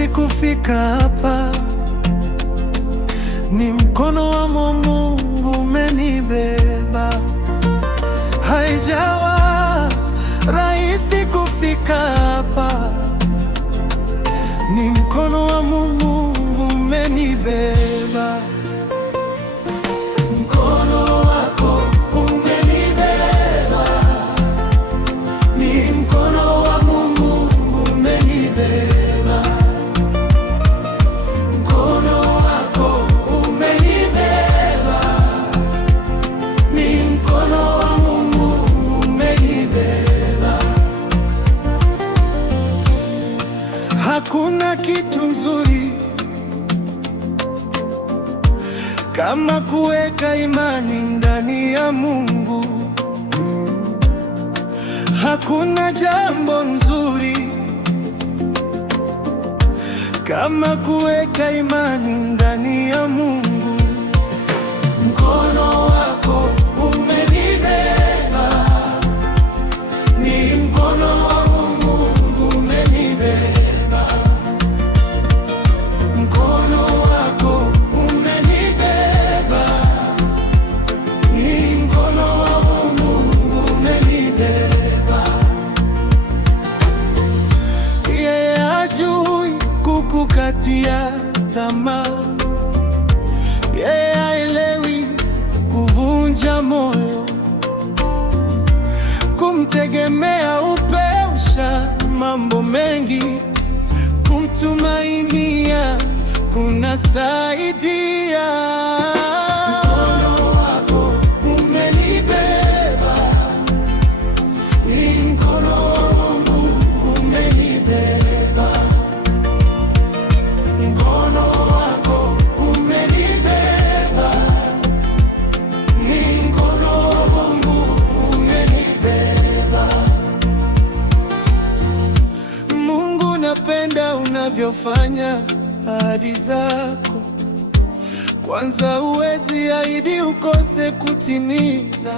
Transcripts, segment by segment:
rahisi kufika hapa, ni mkono wa Mungu umenibeba. Haijawa rahisi kufika hapa, ni mkono wa Mungu umenibeba. Mkono wako umenibeba, ni mkono wa Mungu umenibeba. Mkono wako umenibeba, ni mkono wa Mungu umenibeba. Hakuna kitu nzuri kama kuweka imani ndani ya Mungu. Hakuna jambo nzuri kama kuweka imani ndani ya Mungu. Mkono wako umenibeba, ni mkono wa Mungu umenibeba. Mkono wako umenibeba, ni mkono wa Mungu umenibeba. Yeye hajui kukukatia tamaa, yeye haelewi kuvunja moyo. Kumtegemea upeusha mambo mengi, kumtumainia kunasaidia. Mkono wako umenibeba, ni mkono wa Mungu umenibeba. Mkono wako umenibeba, ni mkono wa Mungu umenibeba. Mungu, napenda unavyofanya ahadi zako. Kwanza huwezi ahidi ukose kutimiza.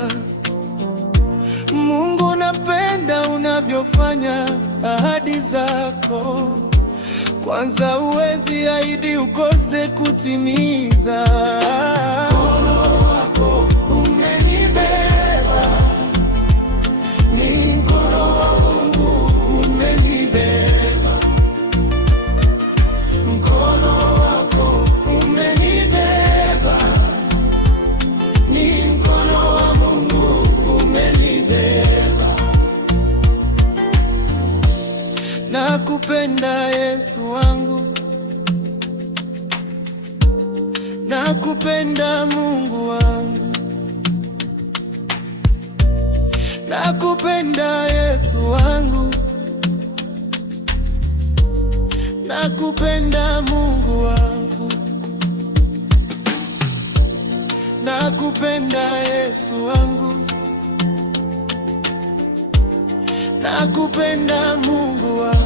Mungu, napenda unavyofanya ahadi zako. Kwanza huwezi ahidi ukose kutimiza. Mkono wako umenibeba, ni mkono wa Mungu umenibeba. Mkono wako umenibeba, ni mkono wa Mungu umenibeba. Nakupenda Yesu wangu, nakupenda Mungu wangu, nakupenda Yesu wangu, nakupenda Mungu wangu, nakupenda Yesu wangu, nakupenda Mungu wangu.